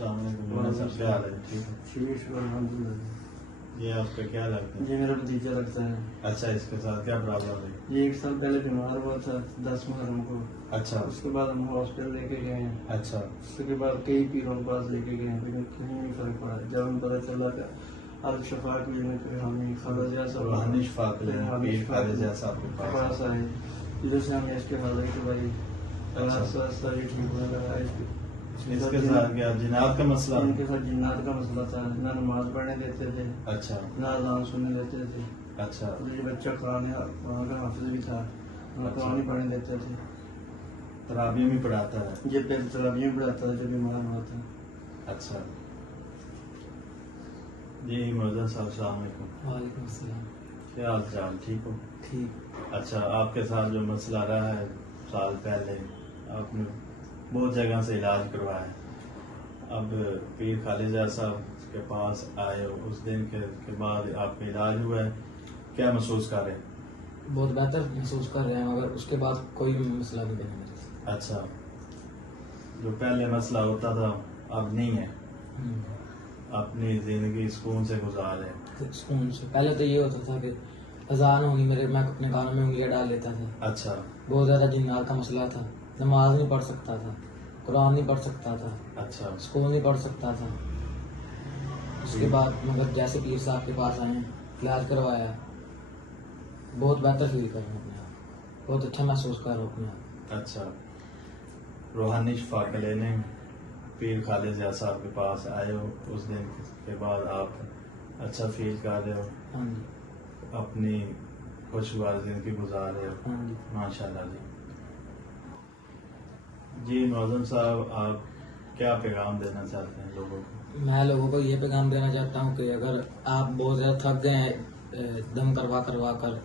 السلام علیکم سب کیا حال ہے؟ ٹھیک ہے. ٹھیک الحمدللہ. یہ آپ کا کیا لگتا ہے؟ یہ میرا بھتیجا لگتا ہے. اچھا اس کے ساتھ کیا پرابلم ہے؟ یہ 1 سال پہلے بیمار ہوا تھا 10 محرم کو. اچھا اس کے بعد ہم ہاسپٹل لے کے گئے ہیں. اچھا اس کے بعد کئی پیروں کے پاس لے کے گئے ہیں لیکن کہیں نہیں فرق پڑا. جب ہمیں پتہ چلا کہ الشفا کلینک پہ ہمیں خواجہ صاحب روحانی شفا کلینک پیر خواجہ صاحب کے پاس آئے جدھر سے ہمیں اس کے حال ہے کہ بھائی اچھا. راستہ یہ ٹھیک ہونے لگا. اس کے ساتھ کیا جنات کا مسئلہ؟ ان کے ساتھ جنات کا مسئلہ تھا. نہ نماز پڑھنے دیتے تھے اچھا نہ اذان سننے دیتے تھے. اچھا یہ بچہ قرآن کا حافظ بھی تھا. نہ قرآن ہی پڑھنے دیتے تھے. تراویح میں پڑھاتا ہے؟ یہ پہلے تراویح پڑھاتا تھا جب بیمار ہوا تھا. اچھا جی مولانا صاحب السلام علیکم. وعلیکم السلام. کیا حال چال؟ ٹھیک ہو؟ ٹھیک. اچھا آپ کے ساتھ جو مسئلہ رہا ہے سال پہلے آپ نے بہت جگہ سے علاج کروایا ہے. اب پیر خواجہ صاحب کے پاس آئے ہو اس دن کے بعد آپ کا علاج ہوا ہے, کیا محسوس کر رہے ہیں؟ بہت بہتر محسوس کر رہے ہیں مگر اس کے بعد کوئی بھی مسئلہ نہیں بنا میرے سے. اچھا جو پہلے مسئلہ ہوتا تھا اب نہیں ہے, اپنی زندگی سکون سے گزار رہے ہیں؟ سکون سے. پہلے تو یہ ہوتا تھا کہ اذان ہونی میں اپنے کانوں میں انگلیاں ڈال لیتا تھا. اچھا بہت زیادہ جنات کا مسئلہ تھا. نماز نہیں پڑھ سکتا تھا, قرآن نہیں پڑھ سکتا تھا, اچھا سکون نہیں پڑھ سکتا تھا. اس کے بعد مگر جیسے پیر صاحب کے پاس آئے علاج کروایا بہت بہتر فیل کر رہا ہوں اپنے آپ. بہت اچھا محسوس کر رہا ہوں اپنے آپ. اچھا روحانی شفا کلینک پیر خواجہ صاحب کے پاس آئے ہو اس دن کے بعد آپ اچھا فیل کر رہے ہو, ہاں جی. اپنی خوشگوار زندگی گزار رہے ہو. ہاں جی. ماشاء اللہ جی. جی معظم صاحب آپ کیا پیغام دینا چاہتے ہیں لوگوں کو؟ میں لوگوں کو یہ پیغام دینا چاہتا ہوں کہ اگر آپ بہت زیادہ تھک گئے ہیں دم کروا کر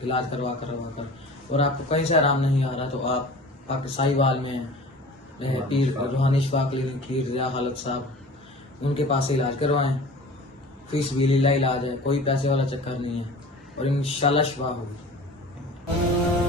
علاج کروا کر اور آپ کو کہیں سے آرام نہیں آ رہا تو آپ سائی وال میں پیر روحانی شفا کلینک کھیر ضیاء خالد صاحب ان کے پاس سے علاج کروائیں. فی سبیل اللہ علاج ہے, کوئی پیسے والا چکر نہیں ہے اور انشاءاللہ شفا ہوگی.